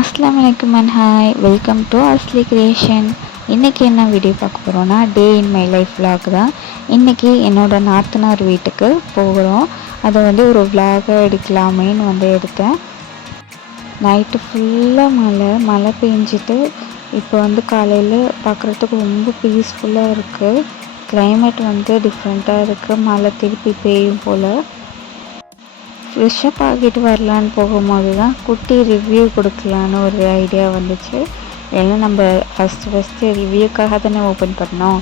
அஸ்லாம் வலைக்கம் and hi welcome to Asli creation இன்றைக்கி என்ன வீடியோ பார்க்க போகிறோன்னா day in my life vlog தான். இன்றைக்கி என்னோட நாத்தனார் வீட்டுக்கு போகிறோம் அதை வந்து ஒரு vlog-ஆ எடுக்கலாமேன்னு வந்து எடுத்தேன். நைட்டு ஃபுல்லாக மழை. மழை பெஞ்சிட்டு இப்போ வந்து காலையில் பார்க்குறதுக்கு ரொம்ப பீஸ்ஃபுல்லாக இருக்குது கிளைமேட் வந்து டிஃப்ரெண்ட்டாக இருக்குது மழை திருப்பி பெய்யும் போல். ஃப்ரெஷ்ஷப் ஆகிட்டு வரலான்னு போகும்போது தான் குட்டி ரிவ்யூ கொடுக்கலான்னு ஒரு ஐடியா வந்துச்சு. ஏன்னா நம்ம ஃபஸ்ட்டு ஃபஸ்ட்டு ரிவ்யூக்காக தானே ஓப்பன் பண்ணோம்.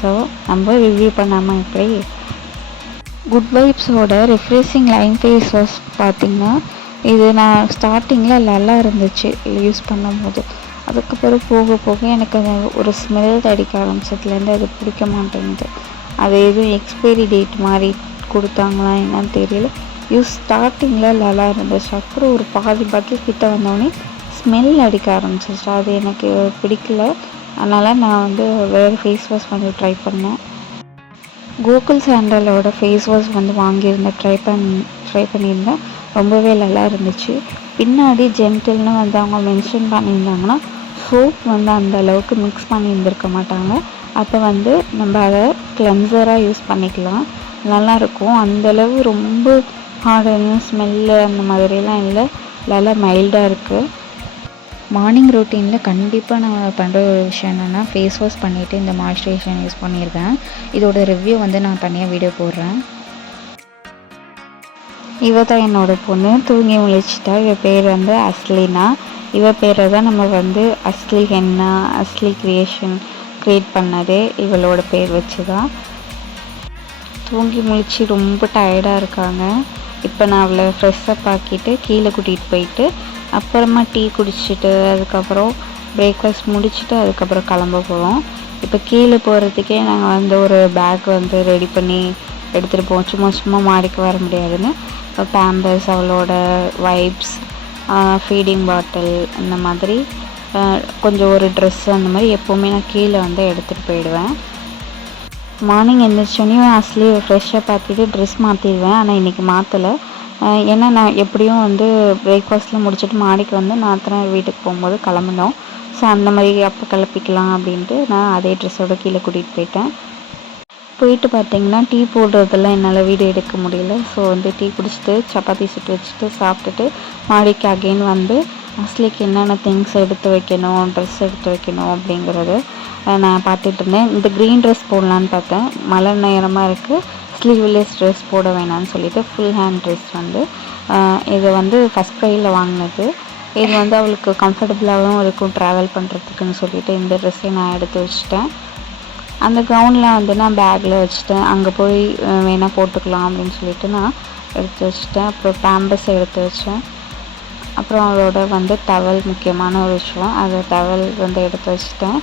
ஸோ நம்ம ரிவ்யூ பண்ணாமல் எப்படி குட் வைப்ஸோட ரெஃப்ரெஷிங் லைன் ஃபேஸ் வாஷ் பார்த்திங்கன்னா இது நான் ஸ்டார்டிங்கில் நல்லா இருந்துச்சு யூஸ் பண்ணும்போது. அதுக்கப்புறம் போக போக எனக்கு அந்த ஒரு ஸ்மெல் அடிக்க ஆரம்பிச்சதுலேருந்து அது பிடிக்க மாட்டேங்குது. அது எதுவும் எக்ஸ்பைரி டேட் மாதிரி கொடுத்தாங்களா என்னன்னு தெரியல. யூஸ் ஸ்டார்டிங்கில் நல்லா இருந்துச்சு அப்புறம் ஒரு பாதி பாட்டில் கிட்ட வந்தோடனே ஸ்மெல் அடிக்க ஆரம்பிச்சிச்சு அது எனக்கு பிடிக்கல. அதனால் நான் வந்து வேறு ஃபேஸ் வாஷ் வந்து ட்ரை பண்ணேன். கோகுல் சாண்டலோட ஃபேஸ் வாஷ் வந்து வாங்கியிருந்தேன் ட்ரை பண் ட்ரை பண்ணியிருந்தேன். ரொம்பவே நல்லா இருந்துச்சு. பின்னாடி ஜென்டில்னு வந்து அவங்க மென்ஷன் பண்ணியிருந்தாங்கன்னா சோப் வந்து அந்த அளவுக்கு மிக்ஸ் பண்ணியிருந்திருக்க மாட்டாங்க. அப்போ வந்து நம்ம அதை கிளென்சராக யூஸ் பண்ணிக்கலாம். நல்லாயிருக்கும் அந்தளவு ரொம்ப ஹார்டான ஸ்மெல்லு அந்த மாதிரிலாம் இல்லை. நல்லா மைல்டாக இருக்குது மார்னிங் ரொட்டீனில் கண்டிப்பாக நான் பண்ணுற ஒரு விஷயம் என்னென்னா ஃபேஸ் வாஷ் பண்ணிவிட்டு இந்த மாய்ஸ்சரைசேஷன் யூஸ் பண்ணியிருக்கேன் இதோட ரிவ்யூ வந்து நான் தனியாக வீடியோ போடுறேன். இவ தான் என்னோட பொண்ணு. தூங்கி முழிச்சிட்டா. இவ பேர் வந்து அஸ்லினா. இவ பேரை தான் நம்ம வந்து Asli henna Asli creation create பண்ணதே இவளோட பேர் வச்சு தான் தூங்கி முழிச்சு ரொம்ப டயர்டாக இருக்காங்க. இப்போ நான் அவளை ஃப்ரெஷ்ஷப் ஆக்கிட்டு கீழே கூட்டிகிட்டு போயிட்டு அப்புறமா டீ குடிச்சிட்டு அதுக்கப்புறம் பிரேக்ஃபாஸ்ட் முடிச்சுட்டு அதுக்கப்புறம் கிளம்ப போகிறோம் இப்போ கீழே போகிறதுக்கே நாங்கள் வந்து ஒரு பேக் வந்து ரெடி பண்ணி எடுத்துகிட்டு போவோம். சும்மா சும்மா மாடிக்கு வர முடியாதுன்னு. இப்போ பேம்பர்ஸ் அவளோட வைப்ஸ் ஃபீடிங் பாட்டில் இந்த மாதிரி கொஞ்சம் ஒரு ட்ரெஸ்ஸு அந்த மாதிரி எப்போவுமே நான் கீழே வந்து எடுத்துகிட்டு போயிடுவேன். மார்னிங் எழுந்திரிச்சோன்னே அஸ்லி ஃப்ரெஷ்ஷாக பார்த்துட்டு ட்ரெஸ் மாற்றிடுவேன் ஆனால் இன்றைக்கி மாற்றலை ஏன்னா நான் எப்படியும் வந்து பிரேக்ஃபாஸ்ட்டில் முடிச்சுட்டு மாடிக்கு வந்து நாத்தனார் வீட்டுக்கு போகும்போது கிளம்பினோம். ஸோ அந்த மாதிரி அப்போ கிளப்பிக்கலாம் அப்படின்ட்டு நான் அதே ட்ரெஸ்ஸோட கீழே கூட்டிகிட்டு போயிட்டேன். போயிட்டு பார்த்தீங்கன்னா டீ போடுறதெல்லாம் என்னால் வீடியோ எடுக்க முடியல. ஸோ வந்து டீ குடிச்சிட்டு சப்பாத்தி சுட்டு வச்சுட்டு சாப்பிட்டுட்டு மாடிக்கு அகெயின் வந்து அஸ்லிக்கு என்னென்ன திங்ஸ் எடுத்து வைக்கணும் ட்ரெஸ் எடுத்து வைக்கணும் அப்படிங்கிறது. நான் பார்த்துட்டு இருந்தேன். இந்த க்ரீன் ட்ரெஸ் போடலான்னு பார்த்தேன். மழை நேரமாக இருக்குது ஸ்லீவ்லெஸ் ட்ரெஸ் போட வேணாம்னு சொல்லிட்டு ஃபுல் ஹேண்ட் ட்ரெஸ் வந்து இது வந்து ஃபஸ்ட் ப்ரையில் வாங்கினது. இது வந்து அவளுக்கு கம்ஃபர்டபுளாகவும் இருக்கும் ட்ராவல் பண்ணுறதுக்குன்னு சொல்லிட்டு இந்த ட்ரெஸ்ஸை நான் எடுத்து வச்சுட்டேன். அந்த கவுனில் வந்து நான் பேக்கில் வச்சுட்டேன். அங்கே போய் வேணால் போட்டுக்கலாம் அப்படின்னு சொல்லிட்டு நான் எடுத்து வச்சுட்டேன். அப்புறம் பேம்பஸ் எடுத்து வச்சேன். அப்புறம் அவளோட வந்து டவல் முக்கியமான ஒரு விஷயம். அது டவல் வந்து எடுத்து வச்சுட்டேன்.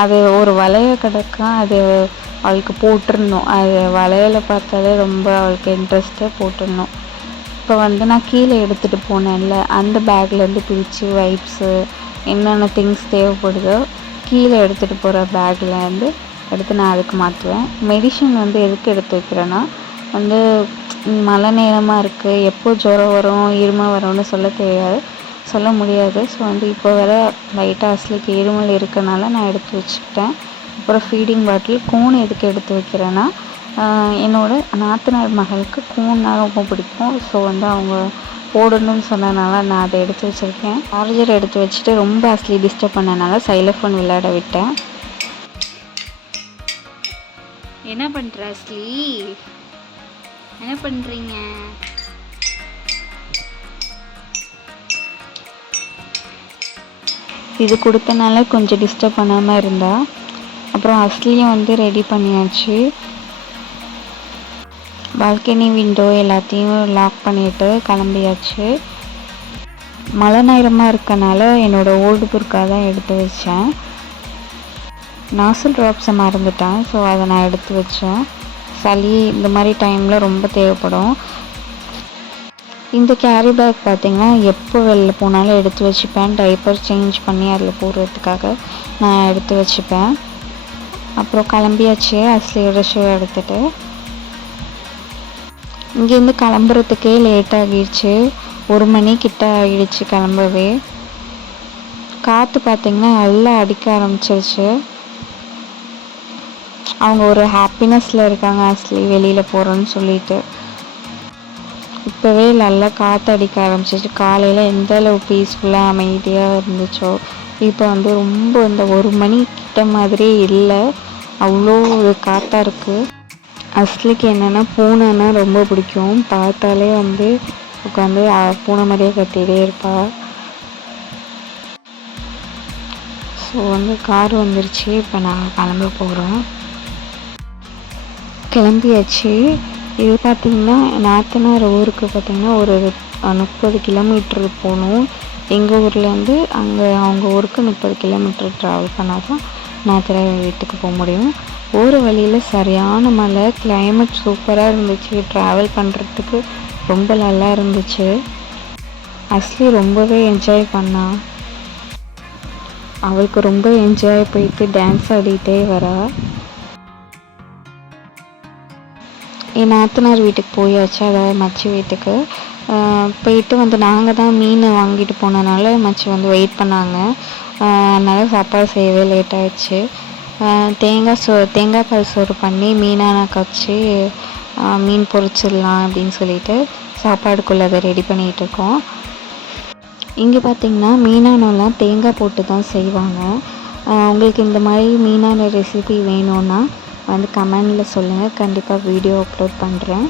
அது ஒரு வளைய கிடக்கும் அது அவளுக்கு போட்டிருந்தோம் அது வளையலை பார்த்தாலே ரொம்ப அவளுக்கு இன்ட்ரெஸ்ட்டாக போட்டிருந்தோம் இப்போ வந்து நான் கீழே எடுத்துகிட்டு போனேன்ல அந்த பேக்லேருந்து பிரித்து வைப்ஸு என்னென்ன திங்ஸ் தேவைப்படுதோ கீழே எடுத்துகிட்டு போகிற பேக்லேருந்து எடுத்து நான் அதுக்கு மாற்றுவேன் மெடிஷன் வந்து எதுக்கு எடுத்து வைக்கிறேன்னா வந்து மழை நேரமாக இருக்குது எப்போ ஜுரம் வரும் இருமல் வரும்னு சொல்ல தெரியாது. சொல்ல முடியாது. ஸோ வந்து இப்போ வர லைட்டாக அஸ்லிக்கு இருமல் இருக்கனால நான் எடுத்து வச்சுக்கிட்டேன். அப்புறம் ஃபீடிங் பாட்டில் கூன் எதுக்கு எடுத்து வைக்கிறேன்னா என்னோட நாத்தனார் மகளுக்கு கூன்னா ரொம்ப பிடிக்கும். ஸோ வந்து அவங்க போடணும்னு சொன்னதுனால நான் அதை எடுத்து வச்சுருக்கேன். சார்ஜர் எடுத்து வச்சுட்டு ரொம்ப அஸ்லி டிஸ்டர்ப் பண்ணனால சைலஃபோன் விளையாட விட்டேன். என்ன பண்ணுற அஸ்லி என்ன பண்ணுறீங்க இது கொடுத்தனால கொஞ்சம் டிஸ்டர்ப் பண்ணாமல் இருந்தா. அப்புறம் அஸ்லியும் வந்து ரெடி பண்ணியாச்சு. பால்கனி விண்டோ எல்லாத்தையும் லாக் பண்ணிவிட்டு கிளம்பியாச்சு. மழை நேரமாக இருக்கனால என்னோடய ஓல்டு புர்க்கா தான் எடுத்து வச்சேன். நாசல் ட்ராப்ஸை மறந்துட்டேன். ஸோ அதை நான் எடுத்து வச்சேன். சளி இந்த மாதிரி டைமில் ரொம்ப தேவைப்படும். இந்த கேரி பேக் பார்த்திங்கன்னா எப்போ வெளில போனாலும் எடுத்து வச்சுப்பேன். டைப்பர் சேஞ்ச் பண்ணி அதில் போடுறதுக்காக நான் எடுத்து வச்சுப்பேன். அப்புறம் கிளம்பியாச்சு அஸ்லியோட ஷூ எடுத்துகிட்டு இங்கேருந்து கிளம்புறதுக்கே லேட் ஆகிடுச்சு. ஒரு மணி கிட்ட ஆகிடுச்சு கிளம்பவே. காற்று பார்த்திங்கன்னா நல்லா அடிக்க ஆரம்பிச்சிருச்சு. அவங்க ஒரு ஹாப்பினஸில் இருக்காங்க ஆக்சுவலி வெளியில் போகிறோன்னு சொல்லிட்டு. இப்போவே நல்லா காற்று அடிக்க ஆரம்பிச்சிச்சு காலையில் எந்த அளவு பீஸ்ஃபுல்லாக அமைதியாக இருந்துச்சோ இப்போ வந்து ரொம்ப இந்த ஒரு மணி கிட்ட மாதிரியே இல்லை. அவ்வளோ ஒரு காற்றா இருக்குது அஸ்லிக்கு என்னென்னா பூனைன்னா ரொம்ப பிடிக்கும். பார்த்தாலே வந்து உட்காந்து பூனை மாதிரியே கத்திகிட்டே இருப்பாள் ஸோ வந்து கார் வந்துருச்சு. இப்போ நான் கிளம்ப போகிறோம் கிளம்பியாச்சு. இது பார்த்திங்கன்னா நாத்தனார் ஊருக்கு பார்த்திங்கன்னா ஒரு முப்பது கிலோமீட்ரு போகணும். எங்கள் ஊர்லேருந்து அங்கே அவங்க ஊருக்கு முப்பது கிலோமீட்டர் ட்ராவல் பண்ணால் தான் நாத்தனார் வீட்டுக்கு போக முடியும். ஒரு வழியில் சரியான மழை கிளைமேட் சூப்பராக இருந்துச்சு. ட்ராவல் பண்ணுறதுக்கு ரொம்ப நல்லா இருந்துச்சு. அஸ்லி ரொம்பவே என்ஜாய் பண்ணா. அவளுக்கு ரொம்ப என்ஜாய் போயிட்டு டான்ஸ் ஆடிட்டே வரா. என் நாத்தனார் வீட்டுக்கு போயாச்சு அதாவது மச்சி வீட்டுக்கு. போயிட்டு வந்து நாங்கள் தான் மீன் வாங்கிட்டு போனனால மச்சி வந்து வெயிட் பண்ணாங்க. அதனால் சாப்பாடு செய்யவே லேட் ஆயிடுச்சு. தேங்காய் சோ தேங்காய் பால் சோறு பண்ணி மீனான கச்சி மீன் பொரிச்சிடலாம் அப்படின்னு சொல்லிட்டு சாப்பாடுக்குள்ளே அதை ரெடி பண்ணிகிட்டு இருக்கோம். இங்கே பார்த்திங்கன்னா மீனானெல்லாம் தேங்காய் போட்டு தான் செய்வாங்க. உங்களுக்கு இந்த மாதிரி மீனான ரெசிபி வேணும்னா வந்து கமெண்டில் சொல்லுங்கள் கண்டிப்பாக வீடியோ அப்லோட் பண்ணுறேன்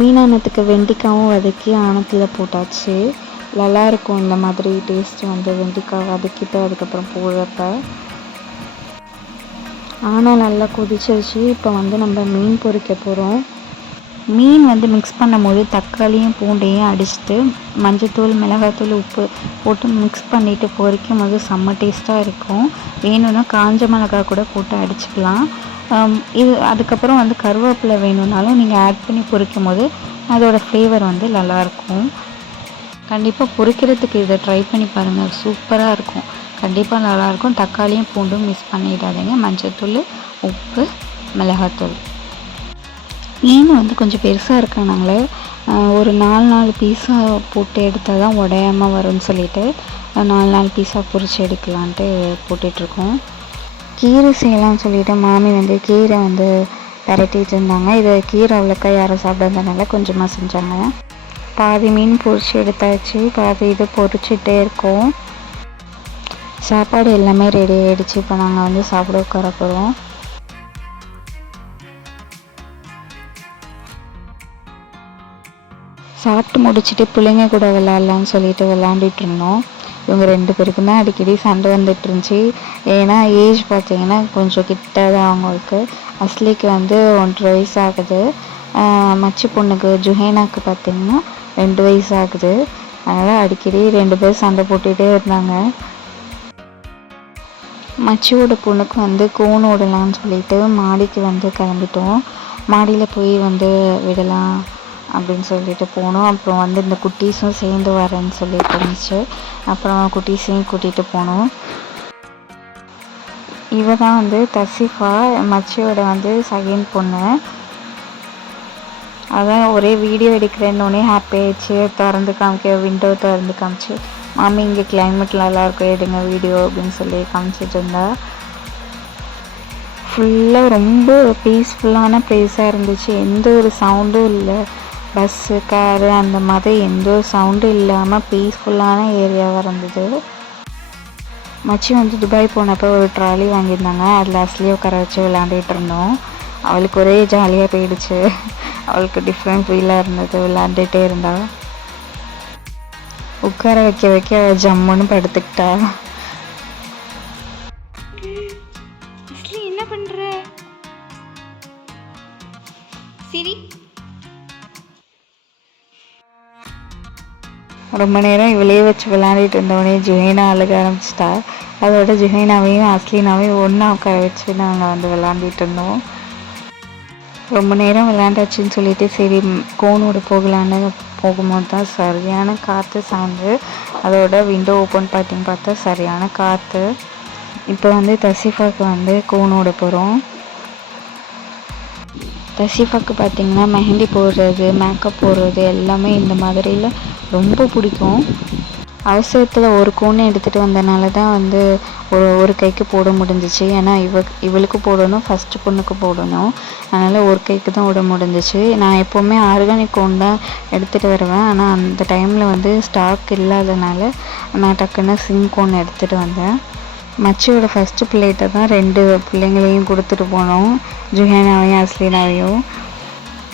மீனானத்துக்கு வெண்டிக்காவும் வதக்கி ஆணத்தில் போட்டாச்சு. நல்லாயிருக்கும் இந்த மாதிரி டேஸ்ட் வந்து வெண்டிக்காய் வதக்கிட்டு அதுக்கப்புறம் போடுறப்ப. ஆனால் நல்லா கொதிச்சிருச்சு. இப்போ வந்து நம்ம மீன் பொறிக்க போகிறோம் மீன் வந்து மிக்ஸ் பண்ணும்போது தக்காளியும் பூண்டையும் அடிச்சுட்டு மஞ்சத்தூள் மிளகாத்தூள் உப்பு போட்டு மிக்ஸ் பண்ணிவிட்டு பொறிக்கும் போது செம்ம டேஸ்ட்டாக இருக்கும். வேணும்னா காஞ்ச மிளகாய் கூட போட்டு அடிச்சுக்கலாம். இது அதுக்கப்புறம் வந்து கருவேப்பிலை வேணும்னாலும் நீங்கள் ஆட் பண்ணி பொரிக்கும் போது அதோடய ஃப்ளேவர் வந்து நல்லாயிருக்கும். கண்டிப்பாக பொறிக்கிறதுக்கு இதை ட்ரை பண்ணி பாருங்கள் சூப்பராக இருக்கும். கண்டிப்பாக நல்லாயிருக்கும். தக்காளியும் பூண்டும் மிஸ் பண்ணிடாதீங்க. மஞ்சத்தூள் உப்பு மிளகாத்தூள். மீன் வந்து கொஞ்சம் பெருசாக இருக்கனால ஒரு நாலு நாலு பீஸாக போட்டு எடுத்தால் தான் உடையாமல் வரும்னு சொல்லிட்டு நாலு நாலு பீஸாக பொறிச்சு எடுக்கலான்ட்டு போட்டுட்ருக்கோம். கீரை செய்யலாம்னு சொல்லிட்டு மாமி வந்து கீரை வந்து பரட்டிகிட்டு இருந்தாங்க. இது கீரை அவ்வளோக்கா யாரும் சாப்பிடாதனால கொஞ்சமாக செஞ்சாங்க. பாதி மீன் பொறிச்சு எடுத்தாச்சு. பாதி இது பொறிச்சிட்டே இருக்கோம். சாப்பாடு எல்லாமே ரெடி ஆகிடுச்சு இப்போ நாங்கள் வந்து சாப்பிட உட்கார போகிறோம் சாப்பிட்டு முடிச்சுட்டு பிள்ளைங்க கூட விளாட்லான்னு சொல்லிட்டு விளாண்டுட்டு இருந்தோம். இவங்க ரெண்டு பேருக்குமே அடிக்கடி சண்டை வந்துட்டு இருந்துச்சு. ஏன்னா ஏஜ் பார்த்தீங்கன்னா கொஞ்சம் கிட்ட தான் அவங்களுக்கு. அஸ்லிக்கு வந்து ஒன்றரை வயசு ஆகுது மச்சி பொண்ணுக்கு ஜுஹேனாக்கு பார்த்தீங்கன்னா ரெண்டு வயசு ஆகுது அதனால் அடிக்கடி ரெண்டு பேர் சண்டை போட்டுகிட்டே இருந்தாங்க. மச்சியோட பொண்ணுக்கு வந்து கோன் விடலான்னு சொல்லிட்டு மாடிக்கு வந்து கிளம்பிட்டோம். மாடியில் போய் வந்து விடலாம். அப்படின்னு சொல்லிட்டு போனோம். அப்புறம் வந்து இந்த குட்டீஸும் சேர்ந்து வரேன்னு சொல்லிட்டு இருந்துச்சு. அப்புறம் குட்டீஸையும் கூட்டிகிட்டு போனோம். இவ தான் வந்து தசிஃபா மச்சியோட வந்து செகண்ட் பொண்ணு. அதான் ஒரே வீடியோ எடுக்கிறேன்னொடனே ஹாப்பி ஆயிடுச்சு. திறந்து காமிக்க விண்டோ திறந்து காமிச்சு மாமி இங்கே கிளைமேட் நல்லாயிருக்கும் எடுங்க வீடியோ அப்படின்னு சொல்லி காமிச்சிட்டு இருந்தா. ஃபுல்லாக ரொம்ப பீஸ்ஃபுல்லான ப்ளேஸாக இருந்துச்சு. எந்த ஒரு சவுண்டும் இல்லை. பஸ்ஸு காரு அந்த மாதிரி எந்த ஒரு சவுண்டும் இல்லாமல் பீஸ்ஃபுல்லான ஏரியாவாக இருந்தது. மச்சி வந்து துபாய் போனப்போ ஒரு ட்ராலி வாங்கியிருந்தாங்க. அதில் அஸ்லியை உட்கார வச்சு விளாண்டுட்டு இருந்தோம். அவளுக்கு ஒரே ஜாலியாக போயிடுச்சு. அவளுக்கு டிஃப்ரெண்ட் ஃபீலாக இருந்தது. விளாண்டுட்டே இருந்தா. உட்கார வைக்க வைக்க ஜம்முன்னு படுத்துக்கிட்டா. என்ன பண்ணுற சரி. ரொம்ப நேரம் இவளையே வச்சு விளையாடிட்டு இருந்தவொடனே ஜுஹைனா அழுக ஆரம்பிச்சிட்டா. அதோட ஜுஹைனாவையும் அஸ்லீனாவையும் ஒன்றா உட்கார வச்சு நாங்கள் வந்து விளாண்டிட்டு இருந்தோம். ரொம்ப நேரம் விளையாண்டாச்சுன்னு சொல்லிட்டு சரி கோனோட போகலான்னு போகும்போது தான் சரியான காற்று சவுண்டு அதோட விண்டோ ஓப்பன் பார்த்திங்க பார்த்தா சரியான காற்று இப்போ வந்து தசிஃபாவுக்கு வந்து கோனோட போகிறோம் ரஷீஃபாக்கு பார்த்திங்கன்னா மெஹந்தி போடுறது மேக்கப் போடுறது எல்லாமே இந்த மாதிரியில் ரொம்ப பிடிக்கும். அவசரத்தில் ஒரு கோன் எடுத்துகிட்டு வந்தனால தான் வந்து ஒரு ஒரு கைக்கு போட முடிஞ்சிச்சு. ஏன்னா இவ இவளுக்கு போடணும் ஃபஸ்ட்டு பொண்ணுக்கு போடணும். அதனால் ஒரு கைக்கு தான் விட முடிஞ்சிச்சு. நான் எப்போவுமே ஆர்கானிக் கோன் தான் எடுத்துகிட்டு வருவேன். ஆனால் அந்த டைமில் வந்து ஸ்டாக் இல்லாதனால நான் டக்குன்னு சிம் கோன் எடுத்துகிட்டு வந்தேன். மச்சியோட ஃபஸ்ட்டு பிள்ளைகிட்ட தான் ரெண்டு பிள்ளைங்களையும் கொடுத்துட்டு போனோம். ஜுஹேனாவையும் அஸ்லீனாவையும்.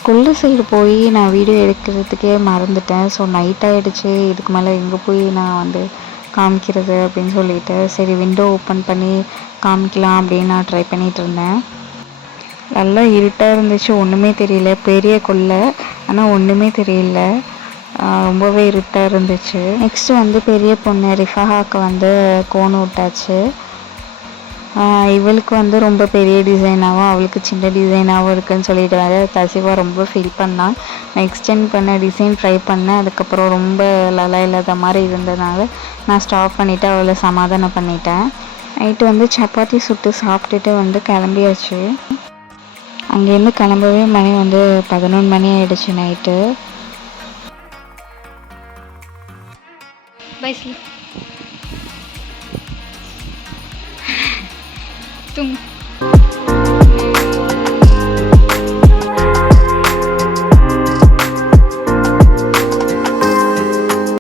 கொல்ல சைடு போய் நான் வீடியோ எடுக்கிறதுக்கே மறந்துட்டேன். ஸோ நைட் ஆகிடுச்சு இதுக்கு மேலே எங்கே போய் நான் வந்து காமிக்கிறது அப்படின்னு சொல்லிட்டு சரி விண்டோ ஓப்பன் பண்ணி காமிக்கலாம் அப்படின்னு நான் ட்ரை பண்ணிகிட்டு இருந்தேன். நல்லா இருட்டாக இருந்துச்சு. ஒன்றுமே தெரியல. பெரிய கொல்லை. ஆனால் ஒன்றுமே தெரியல. ரொம்பவே இருட்டாக இருந்துச்சு. நெக்ஸ்ட் வந்து பெரிய பொண்ணு ரிஃபஹாக்கு வந்து கோன் விட்டாச்சு. இவளுக்கு வந்து ரொம்ப பெரிய டிசைனாகவும் அவளுக்கு சின்ன டிசைனாகவும் இருக்குன்னு சொல்லிட்டு வேறு தசிவா ரொம்ப ஃபீல் பண்ணான் நான் எக்ஸ்டெண்ட் பண்ண டிசைன் ட்ரை பண்ணேன் அதுக்கப்புறம் ரொம்ப லலா இல்லாத மாதிரி இருந்ததுனால நான் ஸ்டாப் பண்ணிவிட்டு அவளை சமாதானம் பண்ணிட்டேன். நைட்டு வந்து சப்பாத்தி சுட்டு சாப்பிட்டுட்டு வந்து கிளம்பியாச்சு. அங்கேருந்து கிளம்பவே மணி வந்து பதினொன்று மணி ஆகிடுச்சு நைட்டு chung